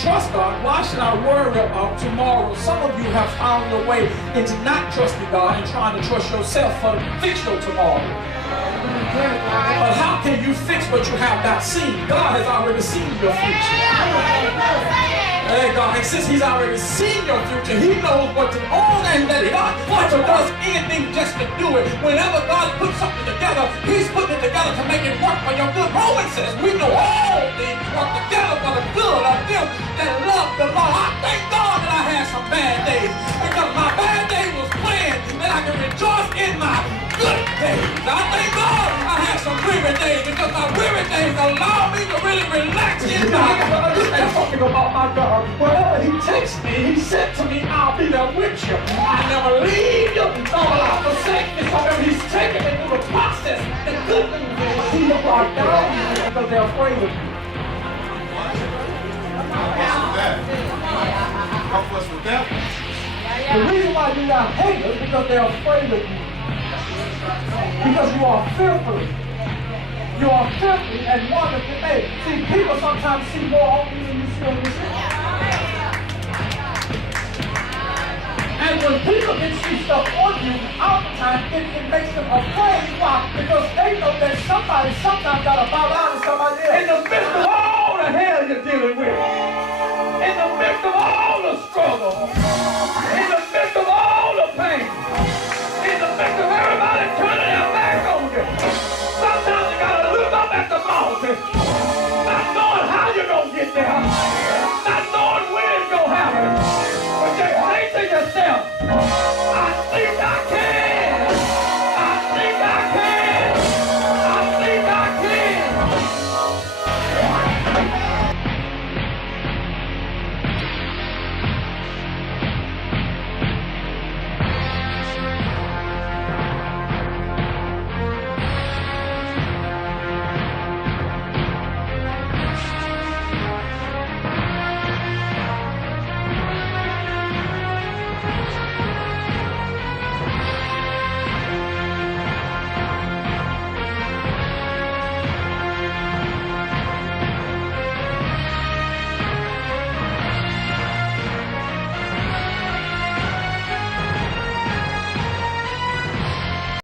trust God, why should I worry about tomorrow? Some of you have found your way into not trusting God and trying to trust yourself to fix your tomorrow. But how can you fix what you have not seen? God has already seen your future. Hey, God, and since He's already seen your future, He knows what to own and let it out. Never does anything just to do it. Whenever God puts something together, He's putting it together to make it work for your good. Romans says we know all things work together for the good of them that love the Lord. I thank God that I had some bad days, because my bad day was planned that I can rejoice in my good days. I thank God I had some weary days, because my weary days allow me to really relax in my good days. There's something about my God. Wherever He takes me, He said to me, I'll be there with you. I never leave you, nor will I forsake you. So if He's taking me through the process, the good news is people are down because they're afraid of you. Help us with that. The reason why you got haters is because they're afraid of you. Because you are fearfully. You are fearfully and wonderfully made. See, people sometimes see more on you than you see on yourself. And when people can see stuff on you, oftentimes it makes them afraid. Why? Because they know that somebody sometimes got to bow